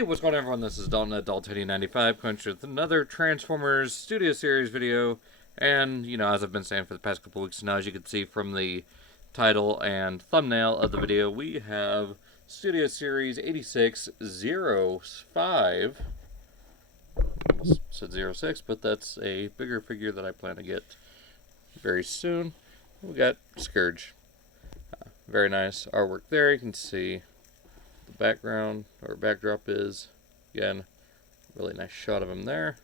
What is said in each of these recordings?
Hey, what's going on, everyone? This is Dalton at Dalton95, coming with another Transformers Studio Series video. And, as I've been saying for the past couple weeks now, as you can see from the title and thumbnail of the video, we have Studio Series 8605. Almost said 06, but that's a bigger figure that I plan to get very soon. We got Scourge. Very nice artwork there. You can see the background or backdrop is, again, really nice shot of him there.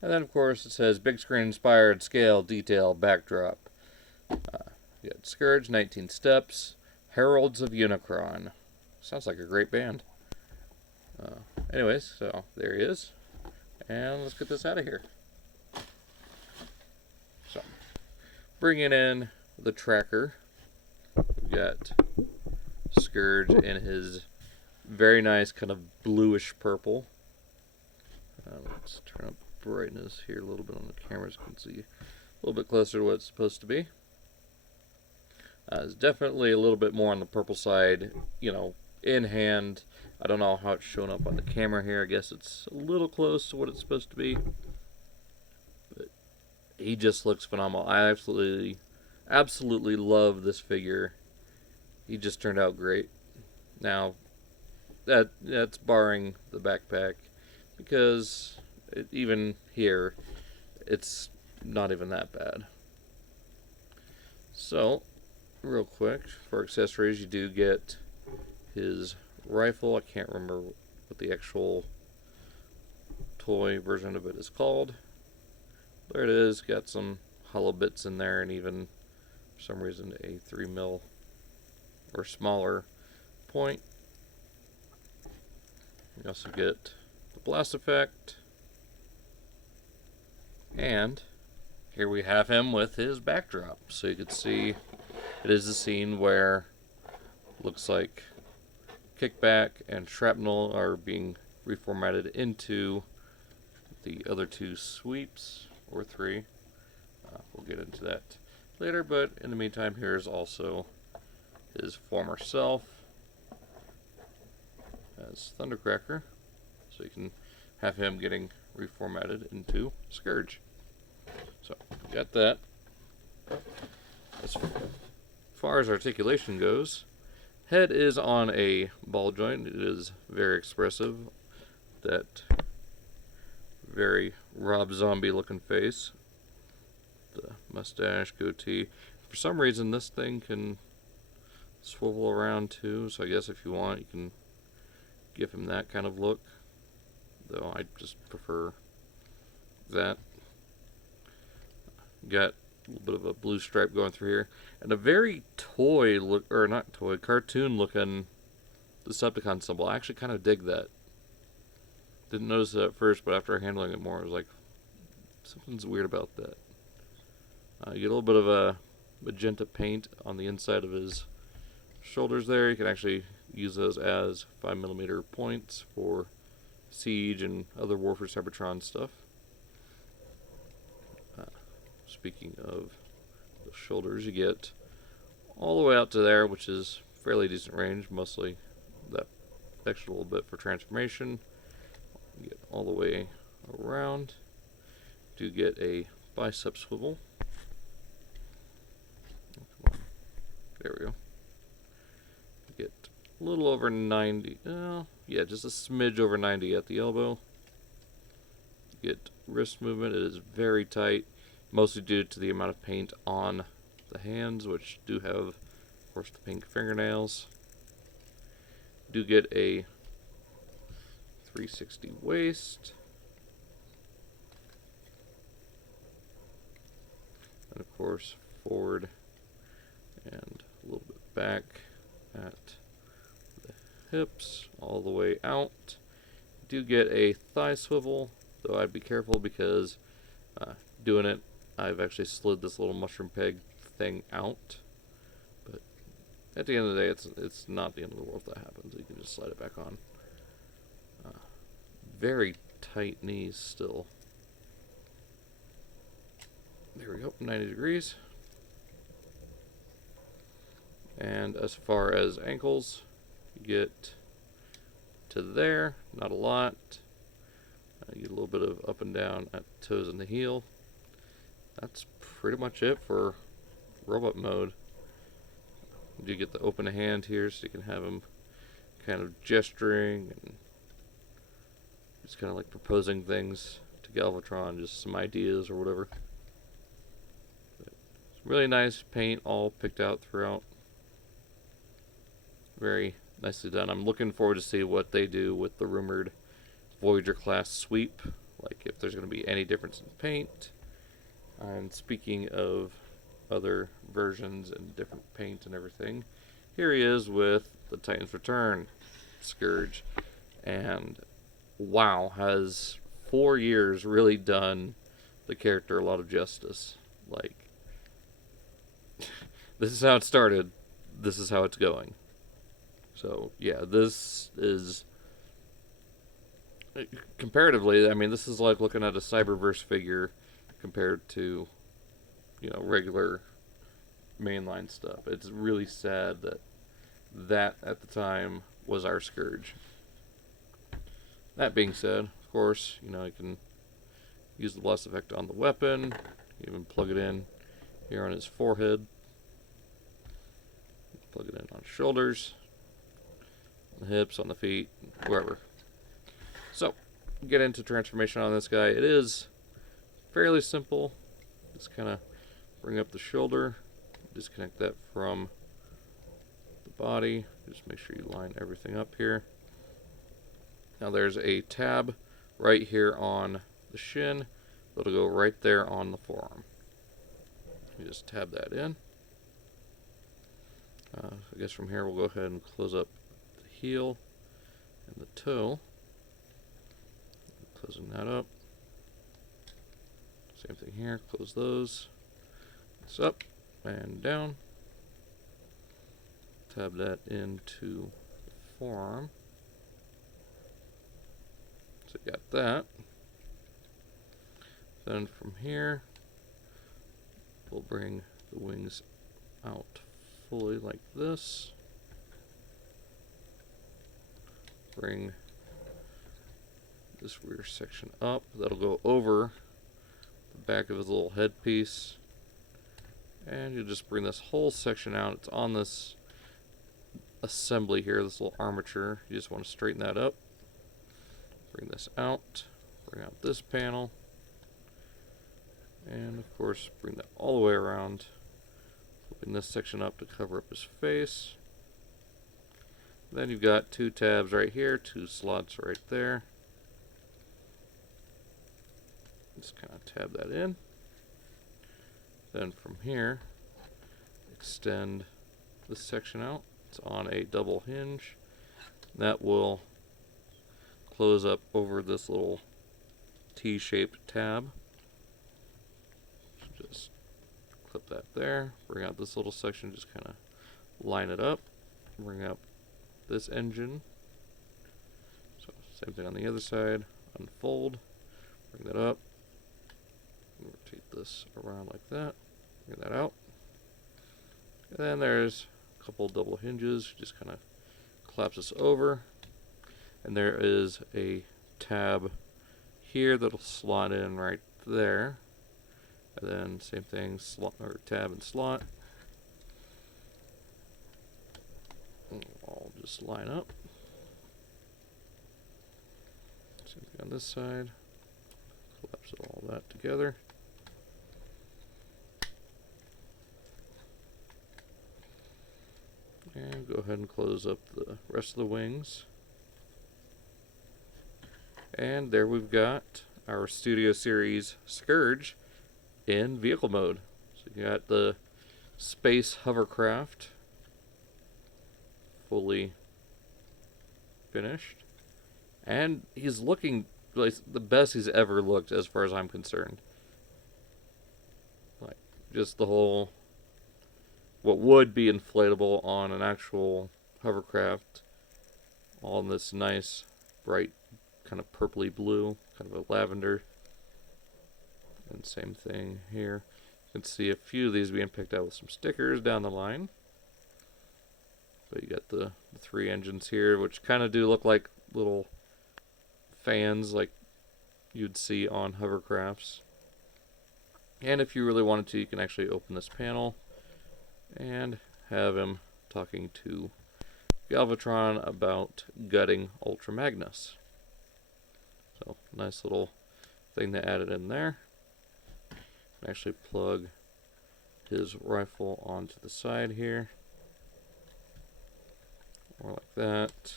And then, of course, it says big screen inspired scale detail backdrop. You got Scourge, 19 steps, Heralds of Unicron. Sounds like a great band. Anyways, so there he is. And let's get this out of here. So, bringing in the tracker. We've got Scourge in his very nice kind of bluish purple. Let's turn up brightness here a little bit on the camera so you can see a little bit closer to what it's supposed to be. It's definitely a little bit more on the purple side, in hand. I don't know how it's showing up on the camera here. I guess it's a little close to what it's supposed to be. But he just looks phenomenal. I absolutely love this figure. He just turned out great. Now, that's barring the backpack, because even here, it's not even that bad. So, real quick, for accessories, you do get his rifle. I can't remember what the actual toy version of it is called. There it is. Got some hollow bits in there, and even, for some reason, a 3mm or smaller point. You also get the blast effect. And here we have him with his backdrop. So you can see it is a scene where looks like Kickback and Shrapnel are being reformatted into the other two sweeps, or three. We'll get into that later, but in the meantime, here's also his former self as Thundercracker, so you can have him getting reformatted into Scourge. So, got that. As far as articulation goes, head is on a ball joint. It is very expressive. That very Rob Zombie looking face. The mustache, goatee. For some reason, this thing can swivel around too, so I guess if you want, you can give him that kind of look, though I just prefer that. Got a little bit of a blue stripe going through here, and a very toy look, or not toy, cartoon looking Decepticon symbol. I actually kind of dig that. Didn't notice it at first, but after handling it more, I was like, something's weird about that. You get a little bit of a magenta paint on the inside of his shoulders there. You can actually use those as 5mm points for Siege and other War for Cybertron stuff. Speaking of the shoulders, you get all the way out to there, which is fairly decent range, mostly that extra little bit for transformation. You get all the way around. Do get a bicep swivel. There we go. Get a little over 90. Yeah, just a smidge over 90 at the elbow. Get wrist movement. It is very tight, mostly due to the amount of paint on the hands, which do have, of course, the pink fingernails. Do get a 360 waist. And, of course, forward and a little bit back at the hips, all the way out. Do get a thigh swivel, though I'd be careful because doing it, I've actually slid this little mushroom peg thing out. But at the end of the day, it's not the end of the world if that happens. You can just slide it back on. Very tight knees still. There we go, 90 degrees. And as far as ankles, you get to there, not a lot. You get a little bit of up and down at the toes and the heel. That's pretty much it for robot mode. You get the open hand here, so you can have him kind of gesturing and just kind of like proposing things to Galvatron, just some ideas or whatever. But it's really nice paint, all picked out throughout. Very nicely done. I'm looking forward to see what they do with the rumored Voyager class sweep, like if there's going to be any difference in paint. And speaking of other versions and different paint and everything, here he is with the Titan's Return Scourge, and wow, has 4 years really done the character a lot of justice. Like, this is how it started, this is how it's going. So yeah, this is comparatively, I mean, this is like looking at a Cyberverse figure compared to, you know, regular mainline stuff. It's really sad that at the time was our Scourge. That being said, of course, you know, you can use the blast effect on the weapon, even plug it in here on his forehead, plug it in on shoulders, on the hips, on the feet, wherever. So, get into transformation on this guy. It is fairly simple. Just kind of bring up the shoulder, disconnect that from the body. Just make sure you line everything up here. Now there's a tab right here on the shin that'll go right there on the forearm. You just tab that in. I guess from here we'll go ahead and close up the heel and the toe. Closing that up. Same thing here, close those. It's up and down. Tab that into the forearm. So you got that. Then from here, we'll bring the wings out fully like this. Bring this rear section up. That'll go over the back of his little headpiece. And you just bring this whole section out. It's on this assembly here, this little armature. You just want to straighten that up. Bring this out. Bring out this panel. And of course, bring that all the way around. Flipping this section up to cover up his face. Then you've got 2 tabs right here, 2 slots right there. Just kind of tab that in. Then from here, extend this section out. It's on a double hinge. That will close up over this little T-shaped tab. So just clip that there. Bring out this little section, just kind of line it up. Bring up this engine. So same thing on the other side. Unfold. Bring that up. Rotate this around like that. Bring that out. And then there's a couple double hinges. Just kind of collapse this over. And there is a tab here that'll slot in right there. And then same thing, slot or tab and slot. And all just line up. Same thing on this side. Collapse all that together. And go ahead and close up the rest of the wings. And there we've got our Studio Series Scourge in vehicle mode. So you got the space hovercraft fully finished. And he's looking like the best he's ever looked as far as I'm concerned. Like, just the whole, what would be inflatable on an actual hovercraft, all in this nice, bright, kind of purpley blue, kind of a lavender. And same thing here. You can see a few of these being picked out with some stickers down the line. But you got the 3 engines here, which kind of do look like little fans like you'd see on hovercrafts. And if you really wanted to, you can actually open this panel and have him talking to Galvatron about gutting Ultra Magnus. So, nice little thing they added in there. Actually plug his rifle onto the side here. Or like that.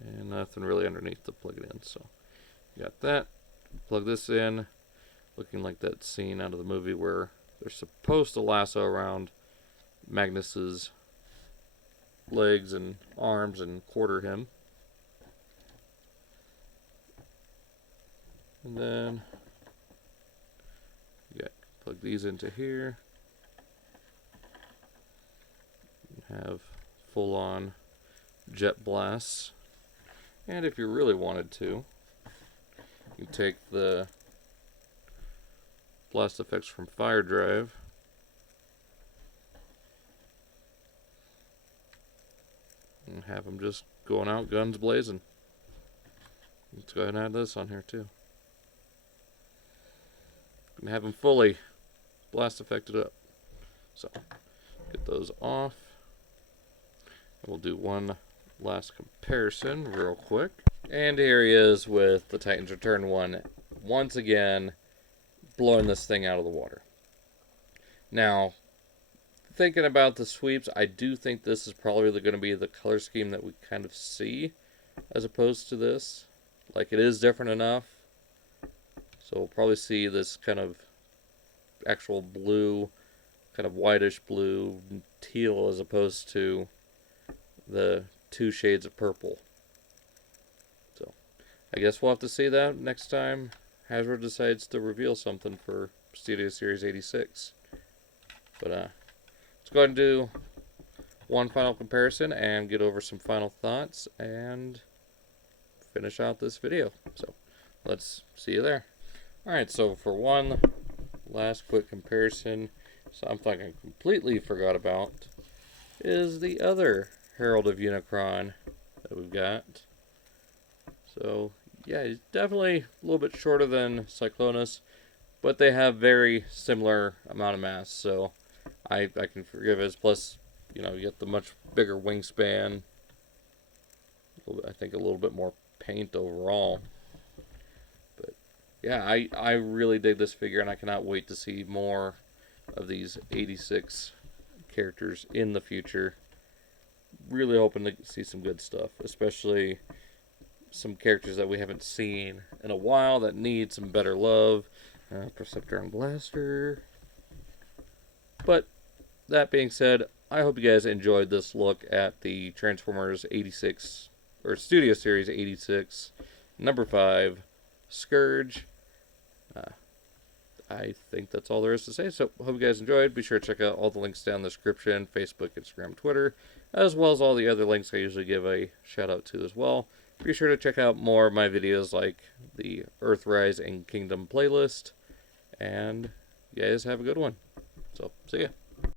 And nothing really underneath to plug it in. So, you got that. Plug this in. Looking like that scene out of the movie where they're supposed to lasso around Magnus's legs and arms and quarter him. And then plug these into here. Have full-on jet blasts. And if you really wanted to, you take the blast effects from Fire Drive and have them just going out guns blazing. Let's go ahead and add this on here too. And have them fully blast effected up. So, get those off. And we'll do one last comparison real quick. And here he is with the Titans Return 1. Once again, blowing this thing out of the water. Now, thinking about the sweeps, I do think this is probably going to be the color scheme that we kind of see as opposed to this. Like, it is different enough. So we'll probably see this kind of actual blue, kind of whitish blue, teal, as opposed to the two shades of purple. So I guess we'll have to see that next time Hasbro decides to reveal something for Studio Series 86. But let's go ahead and do one final comparison and get over some final thoughts and finish out this video. So let's see you there. Alright, so for one last quick comparison, something I completely forgot about is the other Herald of Unicron that we've got. So, yeah, he's definitely a little bit shorter than Cyclonus, but they have very similar amount of mass, so I can forgive it. Plus, you know, you get the much bigger wingspan. I think a little bit more paint overall. But yeah, I really dig this figure, and I cannot wait to see more of these 86 characters in the future. Really hoping to see some good stuff, especially some characters that we haven't seen in a while that need some better love. Perceptor and Blaster. But that being said, I hope you guys enjoyed this look at the Transformers 86, or Studio Series 86, number 5, Scourge. I think that's all there is to say. So, hope you guys enjoyed. Be sure to check out all the links down in the description, Facebook, Instagram, Twitter, as well as all the other links I usually give a shout out to as well. Be sure to check out more of my videos like the Earthrise and Kingdom playlist. And you guys have a good one. So, see ya.